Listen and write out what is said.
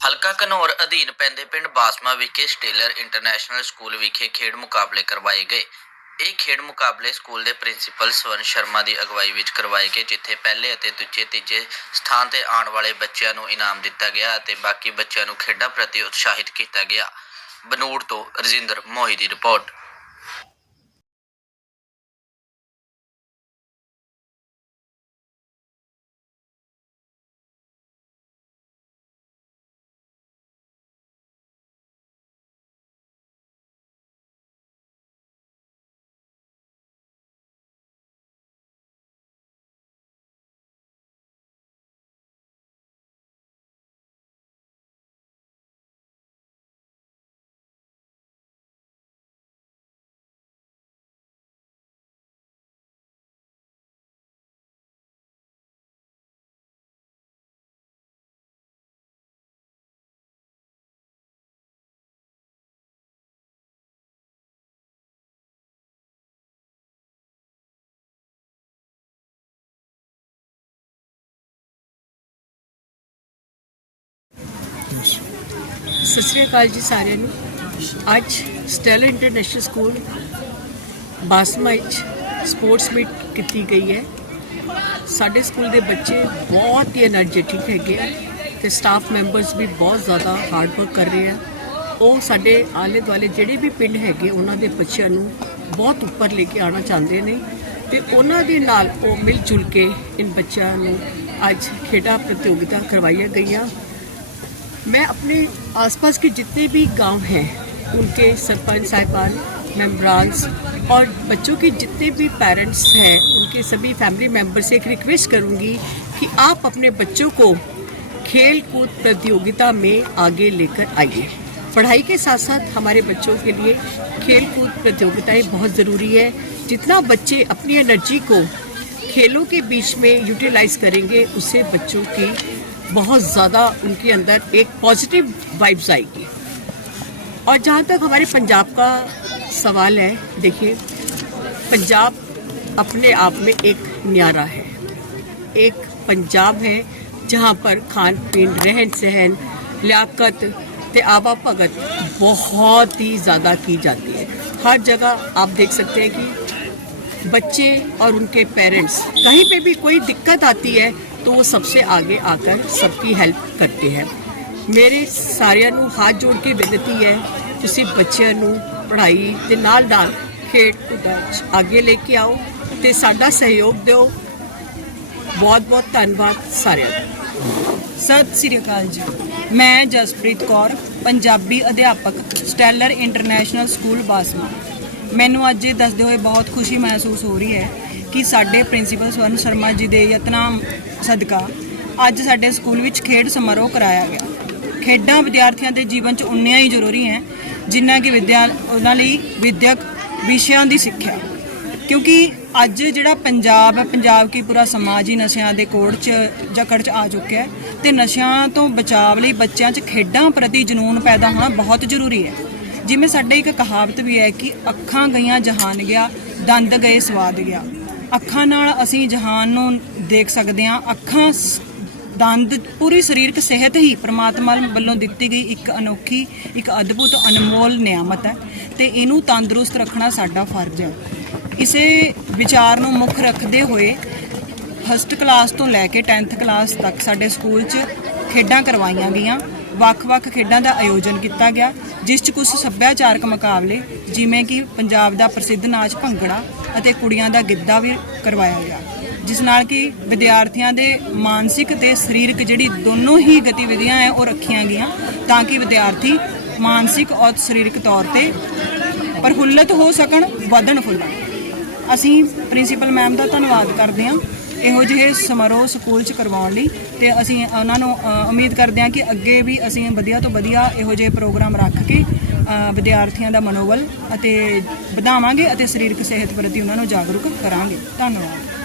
ਹਲਕਾ ਘਨੌਰ ਅਧੀਨ ਪੈਂਦੇ ਪਿੰਡ ਬਾਸਮਾ ਵਿਖੇ ਸਟੇਲਰ ਇੰਟਰਨੈਸ਼ਨਲ ਸਕੂਲ ਵਿਖੇ ਖੇਡ ਮੁਕਾਬਲੇ ਕਰਵਾਏ ਗਏ। ਇਹ ਖੇਡ ਮੁਕਾਬਲੇ ਸਕੂਲ ਦੇ ਪ੍ਰਿੰਸੀਪਲ ਸਵਰਨ ਸ਼ਰਮਾ ਦੀ ਅਗਵਾਈ ਵਿੱਚ ਕਰਵਾਏ ਗਏ, ਜਿੱਥੇ ਪਹਿਲੇ ਅਤੇ ਦੂਜੇ ਤੀਜੇ ਸਥਾਨ ਤੇ ਆਉਣ ਵਾਲੇ ਬੱਚਿਆਂ ਨੂੰ ਇਨਾਮ ਦਿੱਤਾ ਗਿਆ ਅਤੇ ਬਾਕੀ ਬੱਚਿਆਂ ਨੂੰ ਖੇਡਾਂ ਪ੍ਰਤੀ ਉਤਸ਼ਾਹਿਤ ਕੀਤਾ ਗਿਆ। ਬਨੂੜ ਤੋਂ ਰਜਿੰਦਰ ਮੋਹੀ ਦੀ ਰਿਪੋਰਟ। ਸਤਿ ਸ੍ਰੀ ਅਕਾਲ ਜੀ ਸਾਰਿਆਂ ਨੂੰ। ਅੱਜ ਸਟੈਲ ਇੰਟਰਨੈਸ਼ਨਲ ਸਕੂਲ ਬਾਸਮਾ ਵਿੱਚ ਸਪੋਰਟਸ ਮੀਟ ਕੀਤੀ ਗਈ ਹੈ। ਸਾਡੇ ਸਕੂਲ ਦੇ ਬੱਚੇ ਬਹੁਤ ਹੀ એનર્ਜੈਟਿਕ ਹੈਗੇ ਆ ਤੇ ਸਟਾਫ ਮੈਂਬਰਸ ਵੀ ਬਹੁਤ ਜ਼ਿਆਦਾ ਹਾਰਡ ਵਰਕ ਕਰ ਰਹੇ ਆ। ਉਹ ਸਾਡੇ ਆਲੇ ਦੁਆਲੇ ਜਿਹੜੇ ਵੀ ਪਿੰਡ ਹੈਗੇ, ਉਹਨਾਂ ਦੇ ਬੱਚਿਆਂ ਨੂੰ ਬਹੁਤ ਉੱਪਰ ਲੈ ਕੇ ਆਉਣਾ ਚਾਹੁੰਦੇ ਨੇ ਤੇ ਉਹਨਾਂ ਦੇ ਨਾਲ ਉਹ ਮਿਲ ਜੁਲ ਕੇ ਇਨ ਬੱਚਿਆਂ ਨੂੰ ਅੱਜ ਖੇਡਾਂ ਪ੍ਰਤੀਯੋਗਿਤਾ ਕਰਵਾਈਆਂ ਗਈਆਂ। मैं अपने आसपास के जितने भी गाँव हैं, उनके सरपंच, साहिबान मेम्बरान्स और बच्चों के जितने भी पेरेंट्स हैं, उनके सभी फैमिली मेंबर से एक रिक्वेस्ट करूँगी कि आप अपने बच्चों को खेल कूद प्रतियोगिता में आगे लेकर आइए। पढ़ाई के साथ साथ हमारे बच्चों के लिए खेल कूद प्रतियोगिताएँ बहुत ज़रूरी है। जितना बच्चे अपनी एनर्जी को खेलों के बीच में यूटिलाइज करेंगे, उससे बच्चों की बहुत ज़्यादा उनके अंदर एक पॉजिटिव वाइब्स आएगी। और जहाँ तक हमारे पंजाब का सवाल है, देखिए, पंजाब अपने आप में एक न्यारा है। एक पंजाब है जहाँ पर खान पीन, रहन सहन, लियाकत आवा भगत बहुत ही ज़्यादा की जाती है। हर जगह आप देख सकते हैं कि बच्चे और उनके पेरेंट्स कहीं पे भी कोई दिक्कत आती है तो वो सबसे आगे आकर सबकी ਹੈਲਪ करते हैं ਮੇਰੇ ਸਾਰਿਆਂ ਨੂੰ ਹੱਥ ਜੋੜ ਕੇ ਬੇਨਤੀ ਹੈ ਤੁਸੀਂ ਬੱਚਿਆਂ ਨੂੰ ਪੜ੍ਹਾਈ ਦੇ ਨਾਲ ਨਾਲ ਖੇਡ ਕੁੱਦਾਂ 'ਚ ਅੱਗੇ ਲੈ ਕੇ ਆਓ ਤੇ ਸਾਡਾ ਸਹਿਯੋਗ ਦਿਓ ਬਹੁਤ ਬਹੁਤ ਧੰਨਵਾਦ ਸਾਰਿਆਂ ਦਾ ਸਤਿ ਸ੍ਰੀ ਅਕਾਲ ਜੀ ਮੈਂ ਜਸਪ੍ਰੀਤ ਕੌਰ ਪੰਜਾਬੀ ਅਧਿਆਪਕ ਸਟੈਲਰ ਇੰਟਰਨੈਸ਼ਨਲ ਸਕੂਲ ਬਾਸਮਾ ਮੈਨੂੰ ਅੱਜ ਇਹ ਦੱਸਦੇ ਹੋਏ ਬਹੁਤ ਖੁਸ਼ੀ ਮਹਿਸੂਸ ਹੋ ਰਹੀ ਹੈ ਕਿ ਸਾਡੇ ਪ੍ਰਿੰਸੀਪਲ ਸਵਰਨ ਸ਼ਰਮਾ ਜੀ ਦੇ ਯਤਨਾਂ ਸਦਕਾ ਅੱਜ ਸਾਡੇ ਸਕੂਲ ਵਿੱਚ ਖੇਡ ਸਮਾਰੋਹ ਕਰਾਇਆ ਗਿਆ। ਖੇਡਾਂ ਵਿਦਿਆਰਥੀਆਂ ਦੇ ਜੀਵਨ 'ਚ ਉਨੀਆਂ ਹੀ ਜ਼ਰੂਰੀ ਹੈ, ਜਿੰਨਾ ਕਿ ਵਿਦਿਆ, ਉਹਨਾਂ ਲਈ ਵਿਦਿਅਕ ਵਿਸ਼ਿਆਂ ਦੀ ਸਿੱਖਿਆ। ਕਿਉਂਕਿ ਅੱਜ ਜਿਹੜਾ ਪੰਜਾਬ ਹੈ, ਪੰਜਾਬ ਕੀ ਪੂਰਾ ਸਮਾਜ ਹੀ ਨਸ਼ਿਆਂ ਦੇ ਕੋੜ 'ਚ ਜਕੜ 'ਚ ਆ ਚੁੱਕਿਆ ਹੈ ਤੇ ਨਸ਼ਿਆਂ ਤੋਂ ਬਚਾਵ ਲਈ ਬੱਚਿਆਂ 'ਚ ਖੇਡਾਂ ਪ੍ਰਤੀ ਜਨੂਨ ਪੈਦਾ ਹੋਣਾ ਬਹੁਤ ਜ਼ਰੂਰੀ ਹੈ। ਜਿਵੇਂ ਸਾਡੇ ਇੱਕ ਕਹਾਵਤ ਵੀ ਹੈ ਕਿ ਅੱਖਾਂ ਗਈਆਂ ਜਹਾਨ ਗਿਆ, ਦੰਦ ਗਏ ਸਵਾਦ ਗਿਆ। ਅੱਖਾਂ ਨਾਲ ਅਸੀਂ ਜਹਾਨ ਨੂੰ ਦੇਖ ਸਕਦੇ ਹਾਂ। ਅੱਖਾਂ ਦੰਦ, ਪੂਰੀ ਸਰੀਰਕ ਸਿਹਤ ਹੀ ਪ੍ਰਮਾਤਮਾ ਵੱਲੋਂ ਦਿੱਤੀ ਗਈ ਇੱਕ ਅਨੋਖੀ, ਇੱਕ ਅਦਭੁਤ, ਅਨਮੋਲ ਨਿਆਮਤ ਹੈ ਤੇ ਇਹਨੂੰ ਤੰਦਰੁਸਤ ਰੱਖਣਾ ਸਾਡਾ ਫਰਜ਼ ਹੈ। ਇਸੇ ਵਿਚਾਰ ਨੂੰ ਮੁੱਖ ਰੱਖਦੇ ਹੋਏ ਫਸਟ ਕਲਾਸ ਤੋਂ ਲੈ ਕੇ 10th ਕਲਾਸ ਤੱਕ ਸਾਡੇ ਸਕੂਲ 'ਚ ਖੇਡਾਂ ਕਰਵਾਈਆਂ ਗਈਆਂ। ਵੱਖ-ਵੱਖ ਖੇਡਾਂ ਦਾ ਆਯੋਜਨ ਕੀਤਾ ਗਿਆ, ਜਿਸ 'ਚ ਕੁਝ ਸੱਭਿਆਚਾਰਕ ਮੁਕਾਬਲੇ, ਜਿਵੇਂ ਕਿ ਪੰਜਾਬ ਦਾ ਪ੍ਰਸਿੱਧ ਨਾਚ ਭੰਗੜਾ ਅਤੇ ਕੁੜੀਆਂ ਦਾ ਗਿੱਧਾ ਵੀ ਕਰਵਾਇਆ ਗਿਆ, ਜਿਸ ਨਾਲ ਕਿ ਵਿਦਿਆਰਥੀਆਂ ਦੇ ਮਾਨਸਿਕ ਤੇ ਸਰੀਰਕ ਜਿਹੜੀ ਦੋਨੋਂ ਹੀ ਗਤੀਵਿਧੀਆਂ ਹੈ ਉਹ ਰੱਖੀਆਂ ਗਈਆਂ ਤਾਂ ਕਿ ਵਿਦਿਆਰਥੀ ਮਾਨਸਿਕ ਔਰ ਸਰੀਰਕ ਤੌਰ ਤੇ ਪ੍ਰਫੁੱਲਤ ਹੋ ਸਕਣ, ਵਧਣ ਫੁੱਲਣ। ਅਸੀਂ ਪ੍ਰਿੰਸੀਪਲ ਮੈਮ ਦਾ ਧੰਨਵਾਦ ਕਰਦੇ ਹਾਂ। ਇਹੋ ਜਿਹੇ ਸਮਾਰੋਹ ਸਕੂਲ 'ਚ ਕਰਵਾਉਣ ਲਈ ਤੇ ਅਸੀਂ ਉਹਨਾਂ ਨੂੰ ਉਮੀਦ ਕਰਦੇ ਹਾਂ ਕਿ ਅੱਗੇ ਵੀ ਅਸੀਂ ਵਧੀਆ ਤੋਂ ਵਧੀਆ ਇਹੋ ਜਿਹੇ ਪ੍ਰੋਗਰਾਮ ਰੱਖ ਕੇ ਵਿਦਿਆਰਥੀਆਂ ਦਾ ਮਨੋਬਲ ਅਤੇ ਵਧਾਵਾਂਗੇ ਅਤੇ ਸਰੀਰਕ ਸਿਹਤ ਪ੍ਰਤੀ ਉਹਨਾਂ ਨੂੰ ਜਾਗਰੂਕ ਕਰਾਂਗੇ। ਧੰਨਵਾਦ।